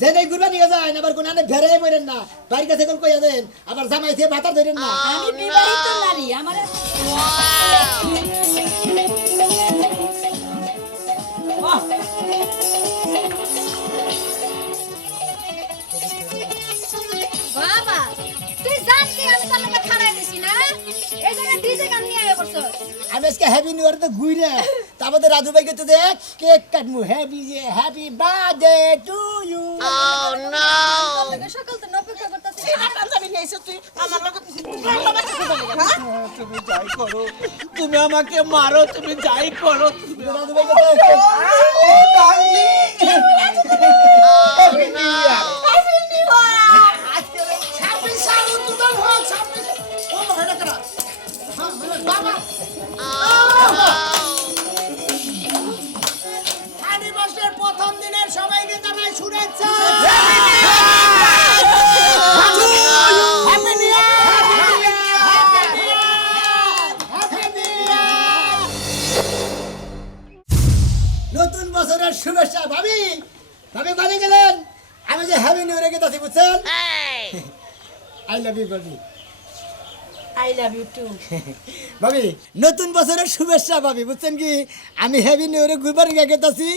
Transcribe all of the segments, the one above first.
যেন ঘুরবা নিয়ে যায় আবার কোন আনে ভেড়াই বলেন না বাড়ির কাছে কোন কইয়া দেন আবার জামাই দিয়ে ভাতা ধরেন না আমি বিবাহিত নারী আমার বাবা তুই জানতি আমি তোর লগে খাড়াই দিছি না এই জন্য ডিজে গান নিয়ে আয় করছস আমি আজকে হ্যাপি নিউ ইয়ার তো ঘুরে তারপরে রাজু ভাইকে তো দেখ কেক কাটমু হ্যাপি বার্থডে টু ইউ তোকে সকাল তো অপেক্ষা করতেছি তুমি যাই করো তুমি আমাকে মারো তুমি যাই করো রাজু ভাইকে দেখ হ্যাপি নিউ ইয়ার আজকে 26 সাল উত্তর হোক 26 ও হয় না করা হ্যাঁ বাবা খালি মাসের প্রথম দিনের সবাইকে জানাই শুভেচ্ছা হ্যাপি নিউ নতুন বছরের শুভেচ্ছা ভাবি ভাবি বাড়ি গেলেন আমি যে হ্যাপি নিউ ইয়ার গেছি বুঝছেন আই লাভ ইউ ভাবি আই লাভ ইউ টু ভাবি নতুন বছরের শুভেচ্ছা ভাবি বুঝছেন কি আমি হ্যাপি নিউ ইয়ারে ঘুরবার গেছি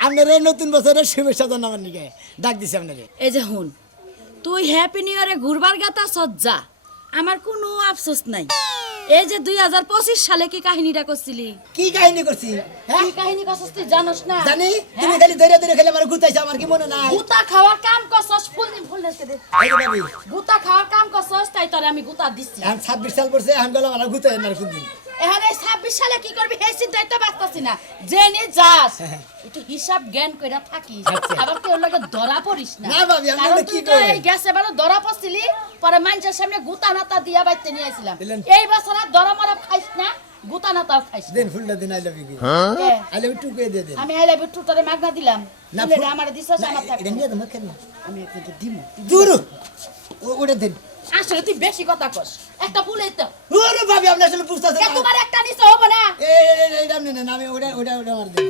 আপনারা নতুন বছরের শুভেচ্ছা জানাবার নিকে ডাক দিছি আপনারে এই যে হুন তুই হ্যাপি নিউ ইয়ারে ঘুরবার গাতা সজ্জা আমার কোনো আফসোস নাই এই যে 2025 সালে কি কাহিনীটা করছিলি কি কাহিনী করছি হ্যাঁ কি কাহিনী করছিস তুই জানোস না জানি তুমি খালি ধরে ধরে খেলে আমার গুতাইছো আমার কি মনে নাই গুতা খাওয়ার কাম করছস ফুল দেশকে দে এই যে ভাবি গুতা খাওয়ার কাম করছস তাই তোরে আমি গুতা দিছি এখন 26 সাল পড়ছে এখন গেলাম আমার গুতাই না কোনদিন এখানে 26 সালে কি করবি এই চিন্তাই তো বাঁচতাছি না জেনে যাস একটু হিসাব জ্ঞান কইরা থাকিস আচ্ছা। আবার কেউ লাগে ধরা পড়িস না না ভাবি, আমি কারণ বলে তুই কি তো করি? এই গ্যাসে বারো ধরা পড়ছিলি পরে মানুষের সামনে গুতা নাতা দিয়া বাইতে নিয়ে আসছিলাম দিলেন। এই বছর আর ধরা মরা খাইস না গুতা নাতাও খাইস না। দেন ফুলটা দিন আই লাভ ইউ এ, আই লাভ ইউ টু কে দিয়ে দেন আমি আইলা বিট্টু তোরে মাগনা দিলাম না ফুলের আমার দিছস আমার থাকবে এটা নিয়ে তোমার কেন আমি একটু দিমু দূর ওটা দেন আসলে তুই বেশি কথা কস একটা ফুলেই তো ওরে ভাবি আপনি আসলে বুঝতাছেন এ তোমার একটা নিছে হবে না এইটা নেন আমি ওটা আমার দেন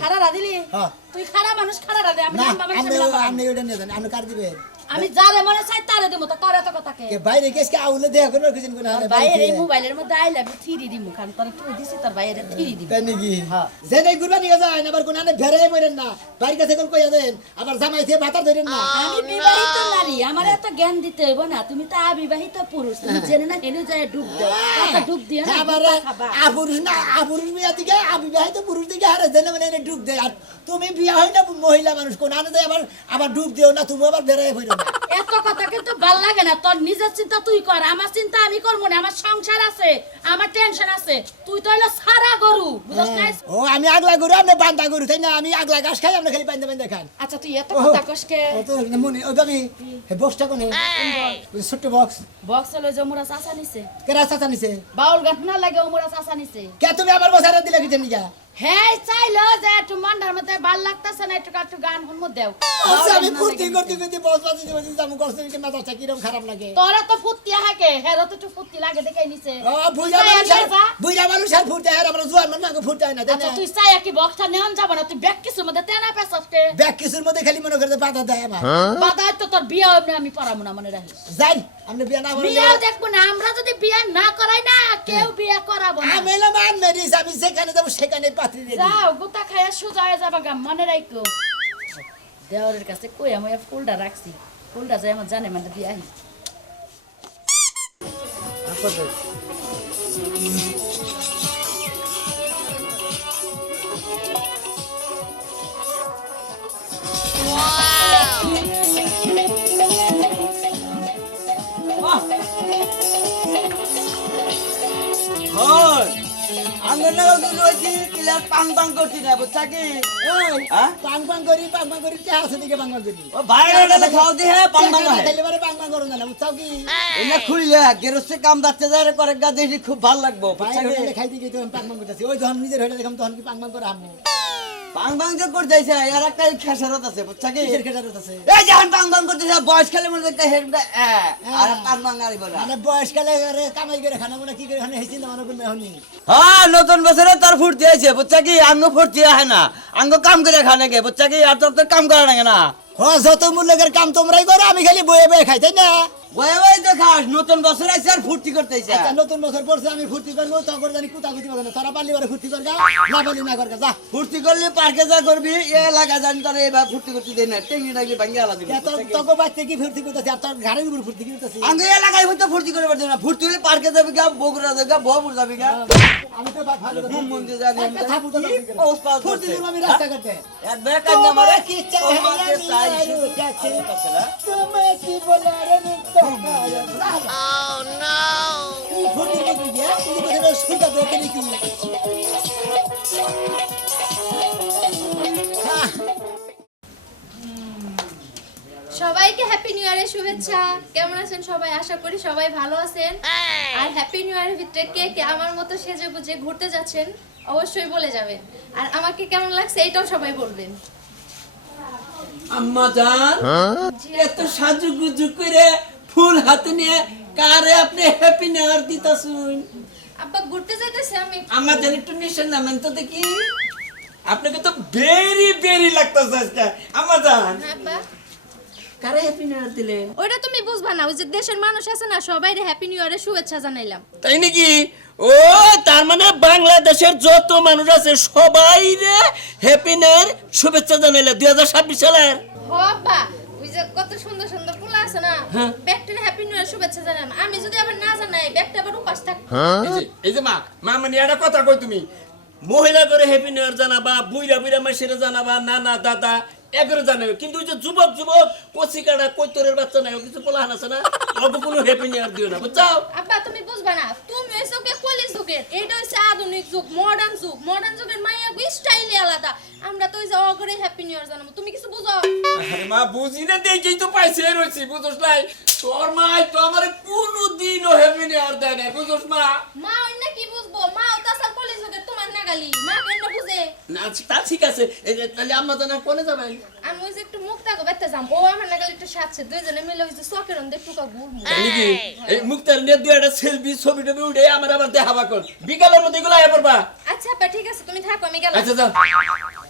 খাড়া দিলি হ্যাঁ। তুই খাড়া মানুষ খাড়া দে আমি না বাবার আপনি সামনে লাগাম। আপনি ওটা নিয়ে দেন আপনি কার দিবেন আমি যারে মনে চাই তারে দেবো তো করে তো কথাকে কে বাইরে কেসকে আউলে দেখা করবার কিছু কোন হারে ভাইয়ের এই মোবাইলের মধ্যে আই লাভ ইউ 3 দিমু কারণ তোর তুই দিছিস তোর ভাইয়ের 3 দিমু তাই নাকি হ্যাঁ। যেন ঘুরবা নিয়ে যায় আবার কোন আনে ভেড়াই বলেন না বাড়ির কাছে কোন কইয়া দেন আবার জামাই দিয়ে ভাতা ধরেন না আমি বিবাহিত নারী আমার এত জ্ঞান দিতে হইব না তুমি তো অবিবাহিত পুরুষ তুমি জেনে না হেনে যায় ডুব দাও কথা ডুব দিয়ে না আবার গুতা খাবা। আপুরুষ না আপুরুষ বিয়া দিকে বিবাহিত পুরুষ দিকে হারে দেন মানে এনে ডুব দেয় আর তুমি বিয়া হয় না মহিলা মানুষ কোন আনে দেয় আবার ডুব দিও না তুমি আবার ভেড়াই হইল না এত কথা কিন্তু ভাল লাগে না তোর নিজের চিন্তা তুই কর আমার চিন্তা আমি করবো না আমার সংসার আছে আমার টেনশন আছে তুই তো হইলো সারা গরু বুঝছ না ও আমি আগলা গরু আপনি বান্দা গরু তাই না আমি আগলা ঘাস খাই আপনি খালি বান্দা বান্দা খান আচ্ছা তুই এত কথা কসকে ও তো মনে ও দাবি হে বক্সটা কোনে ওই ছোট বক্স বক্স হলো জমুরা চাচা নিছে কেরা চাচা নিছে বাউল গান না লাগে ওমরা চাচা নিছে কে তুমি আমার বসারে দিলে কি জানি হ্যাঁ চাইলো যে একটু মন্ডার মধ্যে ভাল লাগতেছে না একটু গান শুনবো দেও আচ্ছা আমি ফুর্তি করতে বস বাজি বাজি যাম করতে কি মাথাটা কিরকম খারাপ লাগে তোরা তো ফুর্তি হাকে হেরো তো একটু ফুর্তি লাগে দেখে নিছে ও বুইরা মানুষ আর ফুর্তি আর আমরা জোয়ান মানুষ আগে ফুর্তি হয় না তাই আচ্ছা না তুই চাই কি বক্সটা নেন যাব না তুই ব্যাগ কিছুর মধ্যে তেনা পেছাতে ব্যাগ কিছুর মধ্যে খালি মনে করে বাধা দেয় আমার বাদাই তো তোর বিয়া হবে আমি পড়াবো না মনে রাখিস যাই আপনি বিয়া না করে বিয়া দেখবো না আমরা যদি বিয়া না করাই না কেউ বিয়া করাবো না আমি এলাম আর মেরিস আমি যেখানে যাবো সেখানে পাত্রী রেডি যাও গোটা খাইয়া সোজা হয়ে যাবা গা মনে রাখো দেওয়ারের কাছে কই আমি ফুলটা রাখছি ফুলটা যাই আমার জানে মানে দিয়ে আহি আঙ্গন রয়েছি কিলা পাং পাং করছি না বুঝছা কি হ্যাঁ? পাং পাং করি কে আছে দিকে পাং পাং করি ও বাইরে খাও দি হ্যাঁ পাং পাং হয় তাহলে পাং পাং করো না বুঝছাও কি এনে খুলিলে গেরস্তে কাম যাচ্ছে যায় করে গা দেখি খুব ভালো লাগবো বুঝছা বাইরে কি? হইলে খাইতে গিয়ে তুমি পাং পাং করতেছি ওই যখন নিজের হইলে দেখলাম তখন কি পাং পাং করে আমু পাং পাং যে করে যাইছে আর একটা খেসারত আছে বুঝছা কি কিসের খেটারত আছে এই যখন পাং পাং করতেছে বয়স খেলে মনে দেখতে হেডটা আর পাং পাং আরি বলা মানে বয়সকালে কামাই করে খানা মানে কি করে খানা হেসি না মনে করলে হনি হ্যাঁ নতুন বছরে তোর ফুর্তি আছে বুঝছা কি আঙ্গ ফুর্তি হয় না আঙ্গ কাম করে খানে গে বুঝছা কি আর তোর তো কাম করে না না যত মূল্যের কাম তোমরাই করো, আমি খালি বয়ে বয়ে খাই, তাই না? ওই দেখাস নতুন বছর আইছে আর ফুর্তি করতেছে। আচ্ছা, নতুন বছর পড়ছে, আমি ফুর্তি করবো, তখন জানি কুতাকুতি হবে না। তোরা পারলি বারে ফুর্তি করগা, না পারলি না করগা, যা। ফুর্তি করলে পার্কে যা করবি, এ এলাকা জানি তোর এবার ফুর্তি করতে দেয় না, টেঙ্গি টাঙ্গি ভাঙ্গি আলা দিবি। তোকে বাচ্চা কি ফুর্তি করতেছি, আর তোর ঘাড়ের উপর ফুর্তি করতেছি। আমি এলাকায় হইতে ফুর্তি করে পারছি না, ফুর্তি হলে পার্কে যাবি গা, বগুড়া যাবি গা, বহপুর যাবি গা, আমি তো ভালো কথা বলছি। মন্দির যাবি। একটা থাপুর তো লাগবে কেন? ওস পাওস ফুর্তি করছে। করবো আমি রাস্তা করতে। এক বেলা কান্না মারে, কি চাই ও মাকে চাই, হারামি কাছে, কাছে না? তোমায় কি বলার মুক্ত করে। তুই ফুর্তি করবি কি, হ্যাঁ? তুই বছর সুন্দর দেখে নাকি? সবাইকে হ্যাপি নিউ ইয়ারের শুভেচ্ছা। কেমন আছেন সবাই? আশা করি সবাই ভালো আছেন। আর হ্যাপি নিউ ইয়ারের ভিতরে কে কে আমার মতো সেজে গুজে ঘুরতে যাচ্ছেন অবশ্যই বলে যাবেন। আর আমাকে কেমন লাগছে এটাও সবাই বলবেন। আম্মা জান, এত সাজুগুজু করে ফুল হাতে নিয়ে কারে আপনি হ্যাপি নিউ ইয়ার দিতাছুন? আব্বা ঘুরতে যাইতেছে আমি। আম্মা জান একটু নিশেন নামেন তো দেখি। আপনাকে তো ভেরি ভেরি লাগতাছে আজকে। আম্মা জান, হ্যাঁ আব্বা, কারে হ্যাপি নিউ ইয়ার দিলেন? ওইটা তুমি বুঝবা না। ওই যে দেশের মানুষ আছে না, সবাইরে হ্যাপি নিউ ইয়ারের শুভেচ্ছা জানাইলাম। তাই নাকি? ও তার মানে বাংলাদেশের যত মানুষ আছে সবাই রে হ্যাপি নিউ ইয়ার শুভেচ্ছা জানাইলে 2026 সালের। হো আব্বা, ওই যে কত সুন্দর সুন্দর পোলা আছে না, ব্যাগটার হ্যাপি নিউ ইয়ার শুভেচ্ছা জানালাম। আমি যদি আবার না জানাই, ব্যাগটা আবার উপাস থাক। এই যে মা মানে একটা কথা কই, তুমি মহিলা করে হ্যাপি নিউ ইয়ার জানাবা, বুইরা বুইরা মাসিরে জানাবা, নানা দাদা এগুলো জানাবে, কিন্তু ওই যে যুবক যুবক কচি কাটা কৈতরের বাচ্চা নাই, কিছু পোলাহান আছে না, অল্প কোনো হ্যাপি নিউ ইয়ার দিও না, বুঝছো? আব্বা তুমি বুঝবা না, তুমি হইছো কে কলি যুগের, এটা হইছে আধুনিক যুগ, মডার্ন যুগ। মডার্ন যুগের মাইয়া স্টাইলে আলাদা। আমরা তো ওই যে অগরে হ্যাপি নিউ ইয়ার জানাবো। তুমি কিছু বুঝো? আরে মা বুঝি না, দেখেই তো পাইছে রইছি, বুঝছ নাই? তোর মাই তো আমারে কোনোদিনও হ্যাপি নিউ ইয়ার দেয় না, বুঝছ মা? মা অন্য কি বুঝবো? মা ও তো আসল কলি যুগের, তোমার নাগালি। মা কেন বুঝে? না তা ঠিক আছে, এই যে তাহলে আম্মা জানা কোনে যাবেন? আমি ওই যে একটু মুক্তা গো বেতে যাম। ও আমার নাগালি একটু সাথে দুইজনে মিলে ওই যে চকের অন্ধে টুকা ঘুরবো। তাই নাকি? এই মুক্তার নিয়ে দুই একটা সেলফি ছবি টবি উঠে আমার আবার দেখাবা কর, বিকালের মধ্যে এগুলো আয়া পড়বা। আচ্ছা আব্বা ঠিক আছে, তুমি থাকো, আমি গেলাম। আচ্ছা যাও।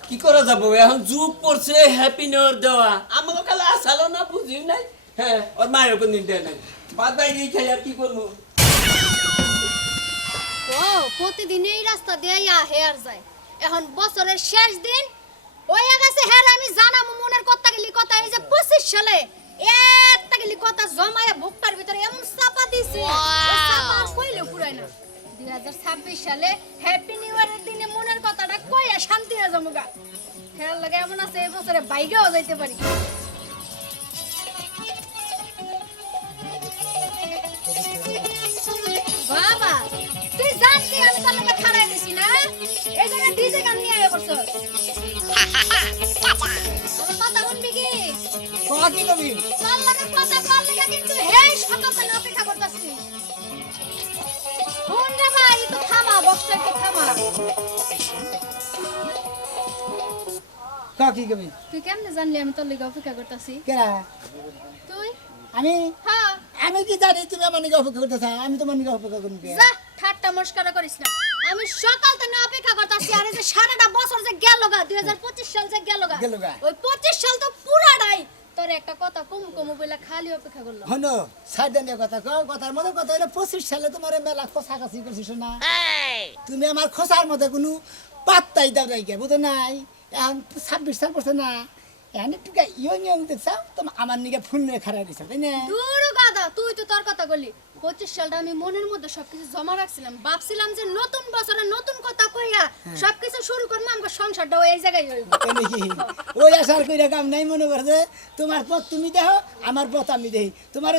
কি করা যাবো এখন, যুগ পড়ছে হ্যাপি নিউ ইয়ার দেওয়া, আমাকে কালে আসালো না, বুঝিও নাই। হ্যাঁ, ওর মায়ের ওপর নিন দেয় নাই, বাদ বাইরে খাই আর কি করবো। ও প্রতিদিন এই রাস্তা দিয়ে আহে আর যায়। এখন বছরের শেষ দিন ওই গেছে, হ্যাঁ আমি জানাবো মনের কথা গেলি কথা। এই যে 25 সালে একটা গেলি কথা জমায়া ভুক্তার ভিতরে এমন চাপা দিছে, ওই চাপা আর কইলে পুরাই না। 2026 সালে হ্যাপি নিউ ইয়ারের দিনে মনের কথাটা কইয়া শান্তি হয়ে যামুগা। হ্যাঁ লাগে এমন আছে এই বছরে বাইকেও যাইতে পারি। বাবা তুই জানতি আমি তোর লগে খাড়াই দিছি না, এই জন্য ডিজে গান নিয়ে আয়া করছ। আমার কথা শুনবি কি? কয়া কি কবি? তোর লগে কথা বললে না কিন্তু হেই সকাল থেকে অপেক্ষা করতাছি। শুন রে ভাই, একটু থামা, বক্সটা একটু থামা। কয়া কি কবি? তুই কেমনে জানলি আমি তোর লগে অপেক্ষা করতাছি? কেরা? তুই আমি হ্যাঁ আমি কি জানি তুমি আমার নিকে অপেক্ষা করতেছ? আমি তোমার নিকে অপেক্ষা করুন কে? যা ঠাট্টা মস্করা করিস না। আমি সকাল থেকে অপেক্ষা করতেছি। আর এই যে সারাটা বছর যে গেল গা, 2025 সাল যে গেল গা, গেল গা। ওই 25 সাল তো পুরাটাই তোর একটা কথা কমু কমু বলে খালি অপেক্ষা করলাম। হনো সাইডের কথা কও, কথার মধ্যে কথা হলো 25 সালে তোমার মেলা খোসাখাসি করছিস না, তুমি আমার খোসার মধ্যে কোনো পাত্তাই দাও নাই কে, বুঝো নাই? এখন 26 সাল পড়ছে না, এখন একটু ইয়ং ইয়ং দেখছাও, তোমার আমার নিকে ফুল নিয়ে খারাপ দিছ, তাই না? দূর গাদা, তুই তো তোর কথা বলি। 25 সালটা আমি মনের মধ্যে সবকিছু জমা রাখছিলাম, ভাবছিলাম যে নতুন বছরে নতুন কথা কইয়া সবকিছু শুরু করবো, আমার সংসারটাও এই জায়গায় হইব। তাই নাকি? ওই আসার কইরা কাম নাই, মনে করছে তোমার পথ তুমি দেখো, আমার পথ আমি দেখি। তোমার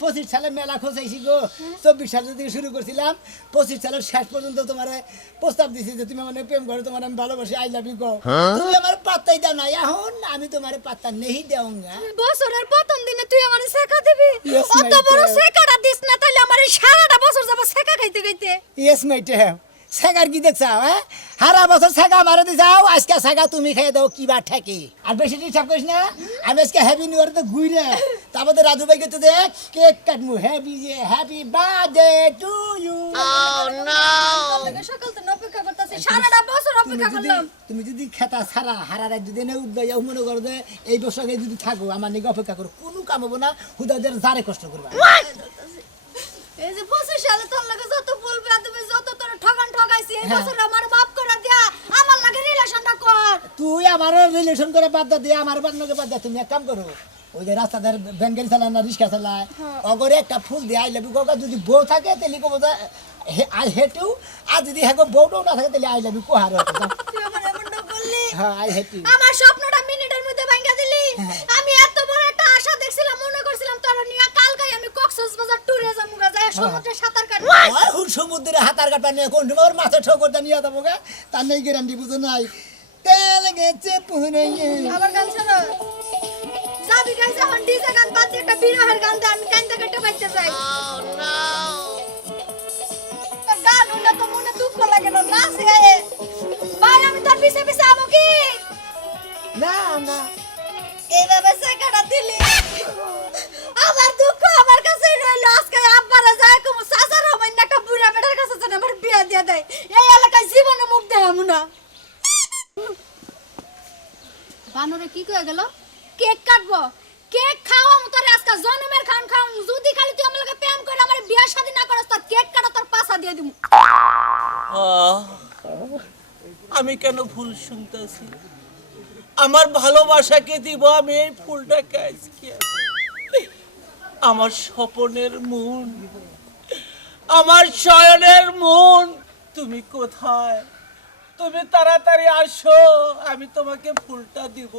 25 সালে মেলা খোঁচাইছি গো, 24 সাল থেকে শুরু করছিলাম, 25 সালের শেষ পর্যন্ত তোমার প্রস্তাব দিছি যে তুমি মানে প্রেম করো, তোমার আমি ভালোবাসি, আই লাভ ইউ গো। তুমি আমার পাত্তাই দাও না, এখন আমি তোমার পাত্তা নেই দেওঙ্গা। বছরের প্রথম দিনে তুই আমার শেখা দিবি? Yes, অত my বড় dear. শেখাটা দিস না, তাইলে আমার এই সারাটা বছর যাব শেখা খাইতে খাইতে। ইয়েস মাই টেম, সেগার কি দেখছাও হ্যাঁ হারা বছর সেগা মারে দি যাও আজকে সেগা তুমি খেয়ে দাও কি বা ঠেকে আর বেশি হিসাব করিস না আমি আজকে হ্যাপি নিউ ইয়ার তো ঘুরে তারপর রাজু ভাইকে তো দেখ কেক কাটমু হ্যাপি বার্থডে টু ইউ সকাল তো অপেক্ষা করতেছি সারাটা বছর অপেক্ষা করলাম তুমি যদি খেতা ছাড়া হারার যদি এনে উঠবে মনে করো যে এই বছরে যদি থাকো আমার নিকে অপেক্ষা করো কোনো কাম হবো না হুদাদের যারে কষ্ট করবা এই যে 25 সালে তোর লাগে যত বলবে তুমি যত তোর ঠকান ঠকাইছি এই বছর আমার মাফ করে দিয়া আমার লাগে রিলেশনটা কর তুই আমার রিলেশন করে বাদ দিয়ে আমার বান্নকে বাদ দিয়ে তুমি এক কাম করো ওই যে রাস্তাদের ব্যাঙ্গেল চালায় না রিক্সা চালায় অগরে একটা ফুল দিয়ে আই লাভ ইউ কোকা যদি বউ থাকে তাহলে কব আই হেট ইউ আর যদি হ্যাঁ বউটাও না থাকে তাহলে আই লাভ ইউ কোহার তুই আমার এমনটা বললি হ্যাঁ আই হেট ইউ আমার স্বপ্নটা মিনিটের মধ্যে ভাঙা দিলি আমি এত বড় একটা আশা দেখছিলাম মনে করছিলাম তোর নিয়ে কালকে আমি কক্সবাজার ট্যুরে যাবো যায় সমুদ্রে সাঁতার কাটবো সমুদ্রে হাতার কাটা নিয়ে কোন তোমার মাছের ঠোকরটা নিয়ে যাবো গা তার নেই গ্যারান্টি বুঝো নাই তেল গেছে পুরে আমার গান ছাড়া যাবি গাইছে এখন ডিজে গান বাজছে একটা বিরহের গান দে আমি কান্দা কাটতে বাইতে যাই তোর গান হলে তো মনে দুঃখ লাগে না নাচে ভাই আমি তোর পিছে পিছে আমো কি না না এইভাবে সেকাটা দিলি আমার দুঃখ আমার কাছেই রইল আজকে আব্বারা যায় কোন সাসার হবে না একটা বুড়া বেটার কাছে যেন আমার বিয়া দিয়ে দেয় এই এলাকায় জীবনে মুখ দেখামু না বানরে কি কয়ে গেল কেক কাটবো কেক খাওয়াম তোর আজকে জন্মের খান খাওয়াম যদি খালি তুই আমার লগে প্রেম করে আমার বিয়া শাদী না করস তোর কেক কাটা তোর পাছা দিয়ে দিমু আমি কেন ভুল শুনতেছি আমার ভালোবাসাকে দিব আমি এই ফুলটা আজকে আমার স্বপনের মন আমার শয়নের মন তুমি কোথায় তুমি তাড়াতাড়ি আসো আমি তোমাকে ফুলটা দিব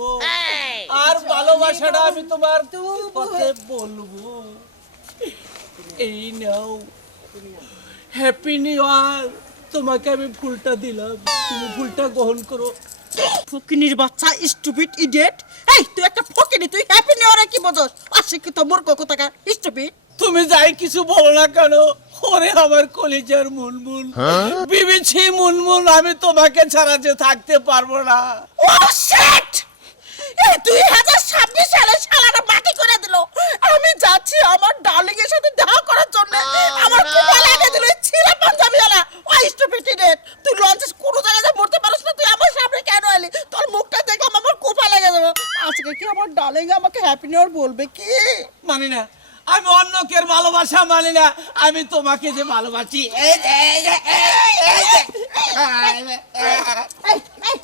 আর ভালোবাসাটা আমি তোমার পথে বলবো এই নাও হ্যাপি নিউ ইয়ার তোমাকে আমি ফুলটা দিলাম তুমি ফুলটা গ্রহণ করো ফকিনির বাচ্চা স্টুপিড ইডিয়েট এই তুই একটা ফকিনি তুই হ্যাপি নিউ ইয়ারে কি বোঝস অশিক্ষিত মূর্খ কোথাকার স্টুপিড তুমি যাই কিছু বলো না কেন ওরে আমার কলিজার মুনমুন বিবিছি মুনমুন আমি তোমাকে ছাড়া যে থাকতে পারবো না ও শিট এই 2026 সালে শালাটা বাকি করে দিল আমি যাচ্ছি আমার ডার্লিং এর সাথে দেখা করার জন্য আমার কুপা লাগিয়ে দিল ছিলা পাঞ্জাবি আলা ও স্টুপিড ইডিয়েট তুই লঞ্চে কোনো জায়গায় মরতে পারছ না তুই আমার সামনে কেন এলি তোর মুখটা দেখলাম আমার কুপা লেগে যাবে আজকে কি আমার ডার্লিং আমাকে হ্যাপি নিউ ইয়ার বলবে কি মানি না আমি অন্য কের ভালোবাসা মানি না আমি তোমাকে যে ভালোবাসি এই যে, এই যে, এই যে। এই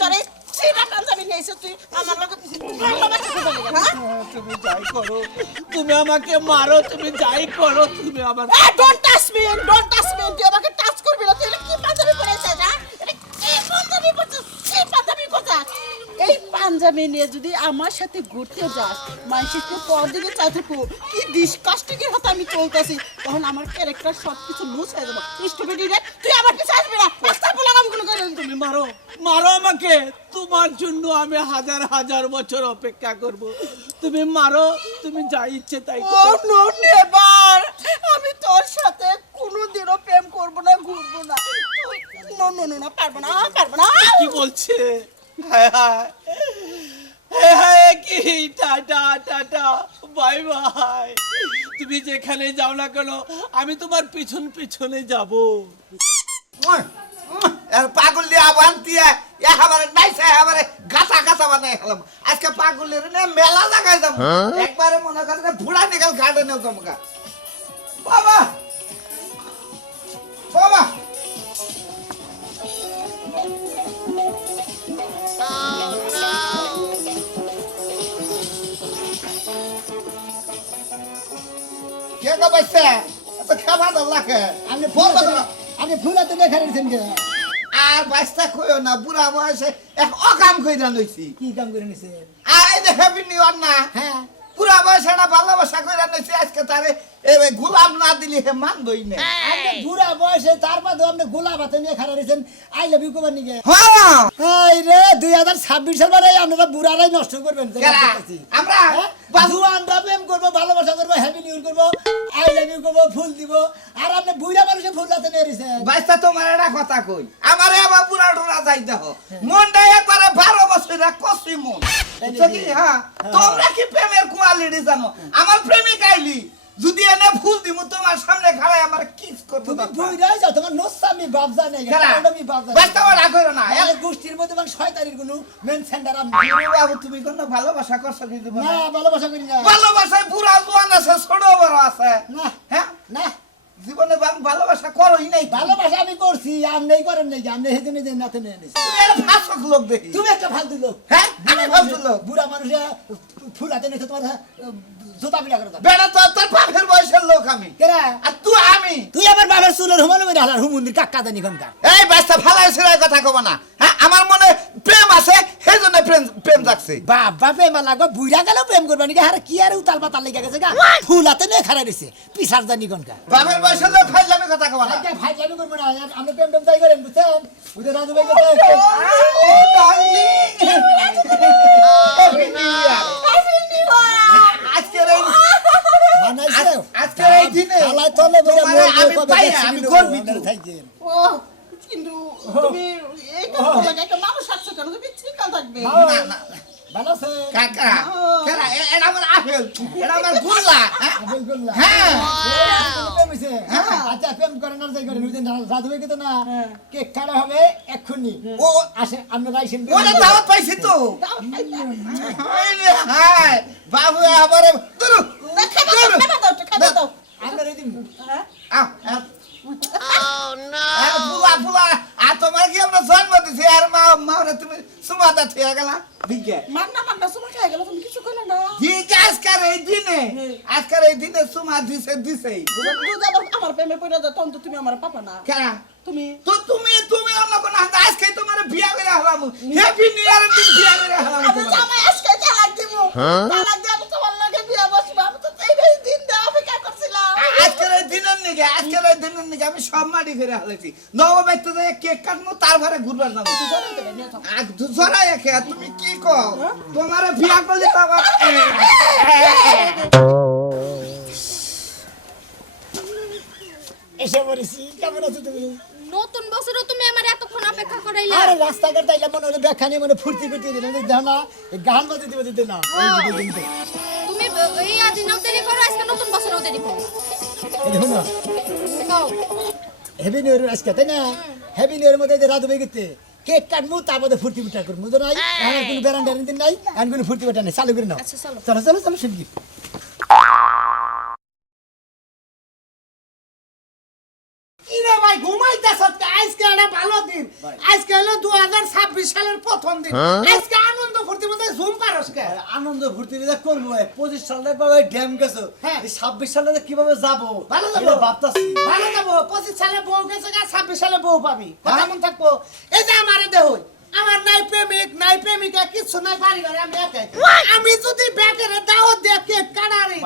তোর ছিলা পাঞ্জাবি নিয়েছিস তুই আমার লগে ভালোবাসা করতে লাগা হ্যাঁ তুমি যাই করো তুমি আমাকে মারো তুমি যাই করো তুমি আমার ডোন্ট টাচ মি তুই আমাকে টাচ করবি না তুই এটা কি পাঞ্জাবি পরেছিস হ্যাঁ এটা কি পাঞ্জাবি পরছিস কি পাঞ্জাবি পরছিস এই পাঞ্জাবি নিয়ে যদি আমার সাথে ঘুরতে যাস মানুষের তো পর দিকে চাইতেকো কি ডিসকাস্টিংয়ের হাতে আমি চলতেছি তখন আমার ক্যারেক্টার সব কিছু লুজ হয়ে যাবে স্টুপিড ইডিয়েট তুই আমার পিছে আসবি না রাস্তা লাগাবো কোনো করে তুমি মারো মারো আমাকে তোমার জন্য আমি হাজার হাজার বছর অপেক্ষা করব তুমি মারো তুমি যা ইচ্ছে তাই ও করো নো নেভার আমি তোর সাথে কোনোদিনও প্রেম করব না ঘুরবো না নো নো নো না পারবো না কি বলছে হায় হায় হায় হায় কি টাটা টাটা বাই বাই তুমি যেখানে যাও না কেন আমি তোমার পিছন পিছনে যাব পাগল দিয়ে আবান দিয়ে একেবারে নাইছে একেবারে গাছা গাছা বানাই খেলাম আজকে পাগলের নিয়ে মেলা লাগাই যাবো একবারে মনে করে ভুড়া নিকাল গার্ডেনেও জমকা বাবা বাবা কে গো বাইছে এত খাবার লাগে আপনি ফুলা তো দেখা রেখেছেন কে আর বাইসটা কইও না বুড়া বয়সে এক অকাম কইরা লইছি কি কাম করে নিছে আর এই যে হ্যাপি নিউ ইয়ার না হ্যাঁ পুরা বয়সটা ভালোবাসা কইরা লইছি আজকে তারে এই গোলাম না দিলি হে মানবই না আপনি বুড়া বয়সে তার মধ্যে আপনি গোলাপ হাতে নিয়ে খাড়া রেখেছেন আই লাভ ইউ কবার নিকে হ্যাঁ হাই রে 2026 সাল মানে আপনারা বুড়ারাই নষ্ট করবেন আমরা জুয়ান প্রেম করবো ভালোবাসা করবো হ্যাপি নিউ ইয়ার করবো আই লাভ প্রেমিক হবো ফুল দিব আর আপনি বুড়া মানুষে ফুল হাতে নিয়ে দিছেন বাইস্তা তোমার একটা কথা কই আমারে আবার পুরা টুরা যাই দেখো মনটা একবারে 12 বছর কষি মন বুঝছো কি হ্যাঁ তোমরা কি প্রেমের কোয়ালিটি জানো আমার প্রেমিক আইলি যদি এনে ফুল দিব তোমার সামনে খাড়ায় আমার কিস করতে তুমি দাও বুড়াই যাও তোমার নসামি বাপ জানে আমি বাপ জানে বাইস্তা ওরা করো না এই গোষ্ঠীর মধ্যে মানে শয়তানির কোনো মেন সেন্টার আমি বাবু তুমি কোন ভালোবাসা করছো কি দিব না ভালোবাসা করি না ভালোবাসায় পুরা জোয়ান আছে ছোট বড় আছে না হ্যাঁ না জীবনে ভালোবাসা করোই নাই ভালোবাসা আমি করছি আপনি করেন নাই আপনি সেদিন যে নাতে নিয়ে নিছি তুমি একটা ফাঁসক লোক দেখি তুমি একটা ফালতু লোক হ্যাঁ আমি ফালতু লোক বুড়া মানুষে ফুল হাতে নিয়ে তোমার জুতা পিটা করে দাও বেড়া তো তোর বাপের বয়সের লোক আমি কেরা আর তুই আমি তুই আবার বাবার চুলের হুমানো মেরে হালার হুমুন্দির কাকা জানি কোনকার এই বাচ্চা ফালাই ছিড়াই কথা কব না হ্যাঁ আমার মনে প্রেম আছে সেই জন্য প্রেম জাগছে বাবা প্রেম লাগবে বুড়া গেল প্রেম করবা নাকি আর কি আর উতাল পাতাল লেগে গেছে গা ফুল হাতে নিয়ে খাড়া দিছে পিসার জানি কোনকার বাপের বয়সের লোক খাই যাবে কথা কব না ভাই যাবি করবো না আমি প্রেম টেম তাই করেন বুঝছেন বুঝে রাজু ভাই কথা আজকের এই মানাইছে আজকের এই দিনে আলাই তলে বলে তোমারে আমি পাই আমি গর্বিত থাকেন ও কিন্তু তুমি এই কথা লাগে একটা মানুষ আসছে কেন তুমি চিন্তা থাকবে না না ভালো আছে কাকা কারা এটা আমার আপেল এটা আমার গুল্লা হ্যাঁ আবেল গোল্লা হ্যাঁ প্রেম হইছে আচ্ছা প্রেম করেন না যাই করেন ওইদিন রাজু ভাই তো না কেক কাটা হবে এক্ষুনি ও আসে আমরা রাইছেন ওটা দাওয়াত পাইছি তো হাই বাবু আবার দুরু খাবার দাও আমরা রেডি পুলা পুলা আর তোমার কি আমরা জন্ম দিছি আর মা তুমি সুমাদা ঠিক গেলা দিকে মান্না সময় খাই গেল তুমি কিছু কইলে না ঠিক আজকের এই দিনে সুমা দিছে আমার প্রেমে পড়ে যাও তখন তো তুমি আমার পাপা না কেনা তুমি তো তুমি অন্য কোন আজকে তোমার বিয়া করে হলাম হ্যাপি নিউ ইয়ার দিন বিয়া করে হলাম আমি জামাই আজকে তালাক দিব তালাক দিয়ে আমি তোমার লগে বিয়া বসবো আমি তো এই দিন দা অপেক্ষা করছিলাম আজকের এই দিনের নিকে আমি সব মাটি করে হলাইছি নববাইতে কেক কাটবো তারপরে ঘুরবার যাবো জড়াই একে তুমি কি কও তোমার বিয়া করলে তো আবার এসে পড়েছি কেমন আছো তুমি নতুন বছরও তুমি আমার এতক্ষণ অপেক্ষা করাইলা আরে রাস্তাঘাট তাইলে মনে হলো ব্যাখ্যানি মনে ফুর্তি করতে দিলেন দেখো না এই গান বাজে দিবে দিতে না এই দিকে দিতে তুমি এই আদিনও দেরি করো আজকে নতুন বছরও দেরি করো এই দেখো না কও হেভি নিউ ইয়ার আজকে তাই না হেভি নিউ ইয়ার মধ্যে যে রাধু ভাই গেতে কেক কাটমু তার মধ্যে ফুর্তি পিঠা করবো তো নাই আর কোনো বেরান বেরান দিন নাই আর কোনো ফুর্তি পিঠা নাই চালু করে নাও আচ্ছা চলো চলো চলো চলো শিগগির কিরে ভাই ঘুমাইতেছ আজকে একটা ভালো দিন আজকে হলো 2026 সালের প্রথম দিন আজকে আনন্দ ফুর্তির মধ্যে ঝুম পারস কে আনন্দ ফুর্তি নিয়ে করবো 25 সালে বাবা ড্যাম গেছো হ্যাঁ। 26 সালে কিভাবে যাবো ভালো যাবো। এটা ভাবতাছি ভালো যাবো 25 সালে বউ গেছে 26 সালে বউ পাবি কথা মন থাকবো এই যে আমারে দেহ আমার নাই প্রেমিক নাই প্রেমিকা কিছু নাই বাড়ি ঘরে আমি একাই আমি যদি ব্যাটারে দাওয়াত দিয়ে কেক কাটারি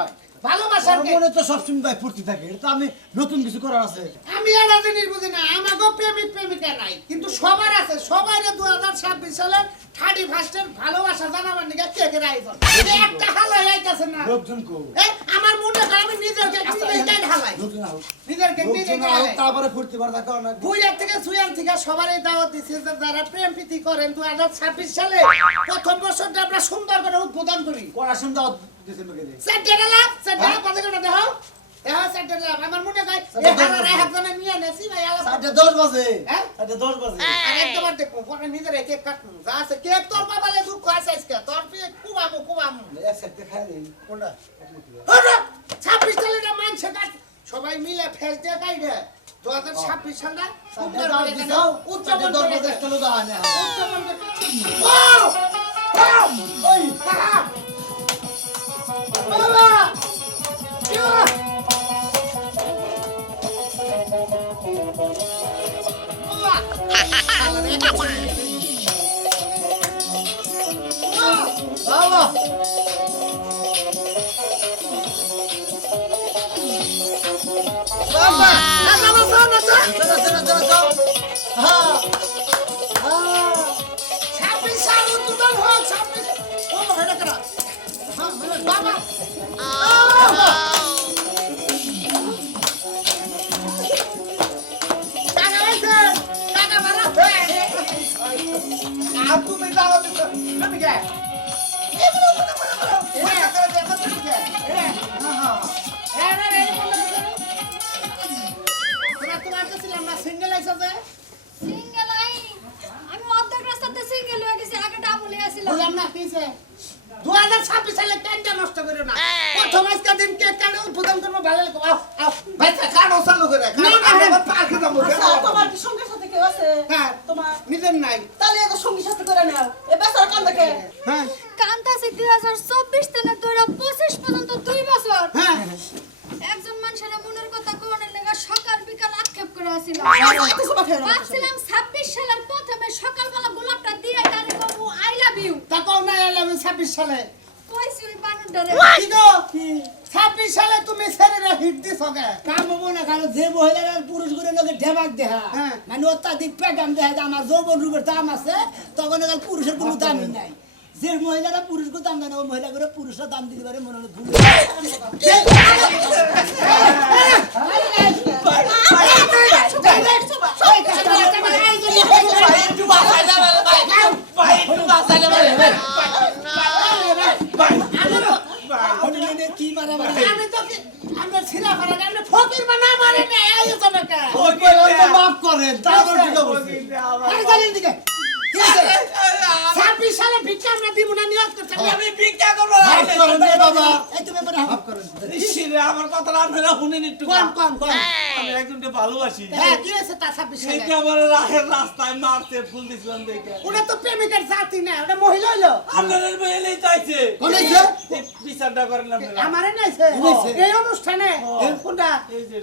ভালোবাসার কেক মনে তো সবসময় ভাই ফুর্তি থাকে এটা তো আমি নতুন কিছু করার আছে আমি একটা জিনিস বুঝি না আমাকেও প্রেমিক প্রেমিকা নাই কিন্তু সবার আছে সবাই 2026 সালের 31 ভালোবাসা জানাবার নিকে কেকের আয়োজন একটা হালাই আইতাছে না লোকজন কো আমার মনে হয় আমি নিজের কেক নিজেই হালাই নতুন আও নিজের কেক নিজেই হালাই তারপরে ফুর্তি বাড়া কারণ বুইয়ার থেকে সুয়ান থেকে সবারই দাওয়াত দিচ্ছে যে যারা প্রেম প্রীতি করেন 2026 সালে প্রথম বছরটা আমরা সুন্দর করে উদ্বোধন করি পড়াশোনা দাও দিছেন লোকে সেটেলা কত করে দেখো সেটেলা আমার মনে হয় এই হারা হাতনে নিয়ে নেছি ভাই আলা 10 বাজে হ্যাঁ? 10 বাজে আর একবার দেখো পরে নিজের কেক কাটুন যা আছে কেক তোর বাবালে দুঃখ আছে আজকে তোর পেয়ে কুবামু এক সাথে খাই নেই কোনটা 26 সালে না মানছে কাট সবাই মিলে ফেস দিয়ে কাইবে 2026 সালটা সুন্দর করে দাও উদযাপন 10 করে বাজে একটা লোক আনে উদযাপন করে ওই বাবা বাবা বাবা নাচা নাচা নাচা চলো হ্যাঁ 26 সাল উদ্বোধন হোক 26 ও হয় না কেন হ্যাঁ বাবা কে এ বলো পয়সা করে দে আমার তুমি কে তোমার তো ছিলাম না সিঙ্গেল আইছো যে সিঙ্গেল আই আমি অর্ধেক রাস্তাতে সিঙ্গেল হয়ে গেছি আগে ডাবলে আসিলাম বললাম না কিছে 2026 সালে কেনটা নষ্ট করো না প্রথম আজকে দিন কে কেন উদ্বোধন করবো ভালো লাগবে আও ভাই কাটো চালু করে আমার পার্কে যাবো আচ্ছা, তোমার কি সঙ্গের সাথে কেউ আছে হ্যাঁ তোমার নিজের নাই তাহলে এত সঙ্গী সাথে করে নাও এ বেচার কান দেখে হ্যাঁ কান্তাসি 2024 থেকে 2025 পর্যন্ত 2 বছর হ্যাঁ একজন মানুষের মনের কথা কোনের লাগা সকাল বিকাল আক্ষেপ করে আসিলাম ভাবছিলাম 26 সালের প্রথমে সকালবেলা গোলাপটা দিয়ে তারে বাবু আই লাভ ইউ তা কও না এলাম 26 সালে কইছি ওই বানুরটারে কি গো 26 সালে তুমি ছেলেরা হিট দিছো কে কাম হবো না কারণ যে মহিলারা পুরুষ গুলো লোকে ঢেবাক দেহা মানে অত্যাধিক পেগাম দেহা যে আমার যৌবন রূপের দাম আছে তখন এখানে পুরুষের কোনো দামই নাই যে মহিলারা পুরুষকে দাম দেয় না ওই মহিলাগুলো পুরুষরা দাম দিতে পারে মনে হলো ভুল কি মারা আমি তো আমরা ছিলা পারা আমরা ফকির বানা মারে না এই তো নাকা মাফ করেন তারপর ঠিক বলছি আরে জানেন দিকে 26 সালে ভিক্ষা আমরা দিব না নিয়ত করছি আমি ভিক্ষা করবো না। মাফ করেন রে বাবা এই তুমি বড় মাফ করেন ইসিরে, আমার কথাটা আপনারা শুনেন একটু। কোন আমি একজনকে ভালোবাসি, হ্যাঁ কি হয়েছে তা 26 সালে সেইটা আমার রাহের রাস্তায় মারতে ফুল দিছিলাম দেখে। ওটা তো প্রেমিকের জাতি না ওটা মহিলা হইলো আপনাদের মেয়েলেই চাইছে। কোন হইছে? এই বিচারটা করেন আপনারা। আমারে নাইছে এই অনুষ্ঠানে এই কোনটা এই যে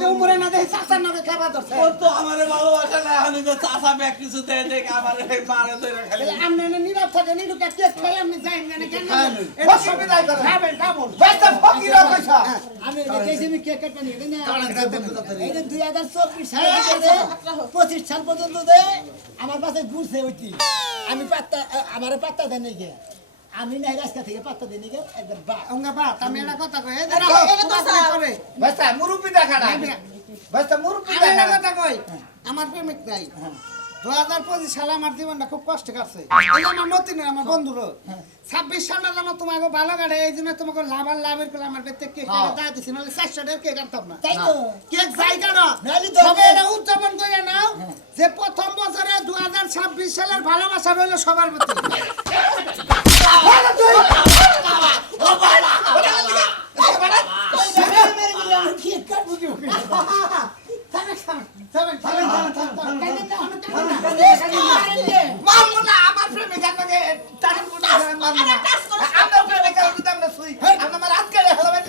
যে উমরে না দেখি চাচার নামে খাবা ধরছে ও তো আমারে ভালোবাসে না, আমি তো চাচা ব্যাগ কিছু দেয় দেখে আমারে মারে ধরে খালি। আমনে না নীরব থাকে নিরুকে কেক খাই আমি যাই না কেন এটা সুবিধাই করে খাবেন খাবন ভাই তা ফকির কইছা আমি দেখেছি আমি কেক কাটতে নিয়ে না এই যে 2024 সালে থেকে 25 সাল পর্যন্ত দে আমার কাছে ঘুরছে হইতি আমি পাত্তা আমারে পাত্তা দেন নাই গে আমি নাই রাস্তা থেকে পাত্তা দেন নাই গে একবার বা অঙ্গা বা আমি একটা কথা কই করে ভাই তা মুরুবি দেখা না ভাই তা মুরুবি আমি দেখা একটা না কথা কই আমার প্রেমিক নাই 2025 সালে আমার জীবনটা খুব কষ্ট কাটছে এই যে আমার মতি না আমার বন্ধুর 26 সালে যেন তোমাকে ভালো কাটে এই জন্য তোমাকে লাভের করে আমার বেতে কেক কাটা দাও দিছি নাহলে 400 টাকা কেক কাটতাম না তাই তো কেক যাই কেন নালি তবে এটা উদযাপন করে নাও যে প্রথম বছরে 2026 সালের ভালোবাসা রইল সবার প্রতি মামু না আমার প্রেমিকার নাকি টাকা কোটা মামু না আমার প্রেমিকার যদি আমরা সুই আমরা রাত করে হলো ভাই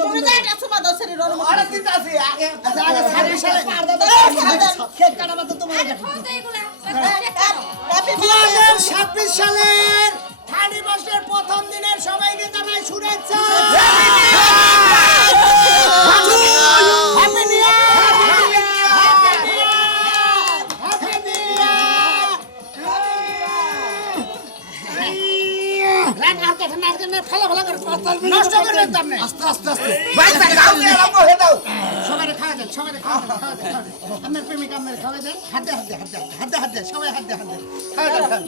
তুমি যাই না সুমা দশের রণ আরে দিতে আসি আগে আগে 26 সালে কেক কাটা মাত্র তোমার ফোনটা এগুলা 2026 সালের 30 বছরের প্রথম দিনের সবাইকে জানাই শুভেচ্ছা হ্যাপি নিউ ভাই তা গাও নিয়ে রাখো হে দাও সবাই খাওয়া দেন সবাই খাওয়া দেন আপনার প্রেমিক আপনার খাওয়া দেন হাতে সবাই হাতে খাওয়া দেন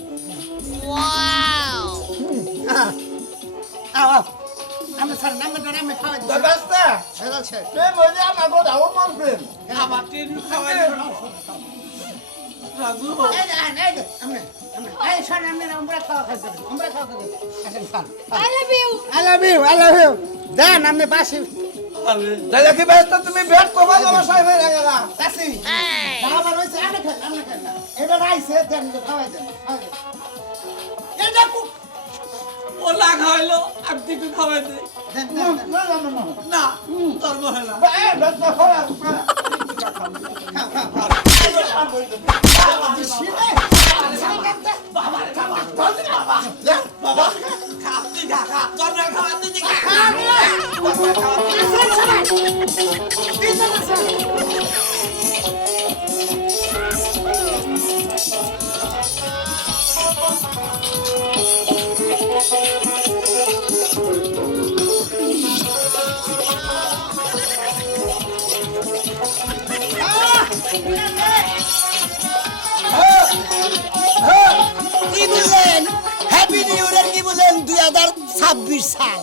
ওয়াও আমরা স্যার নামে ধরে আমি খাওয়া তো দিই বাস্তা প্রেম হইলে আমার বড় আমার প্রেম আমার ট্রেন খাওয়াই রাজু I love you. দেন আপনি পাশে তাহলে কি ব্যস্ত তুমি বেট তো ভালোবাসায় হয়ে গেল চাষি বাবা রয়েছে আমি খাই না এটা রাইছে দেন খাওয়াই দেন এটা ও না খাওয়াইলো, আমি তো একটু খাওয়াই দিই। দেন না, তোর মহিলা। বাবা, খা, তুই খা, খা। তোর না খাওয়া, তুই খা। কি বুঝলেন হ্যাপি নিউ ইয়ার কি বুঝলেন 2026 সাল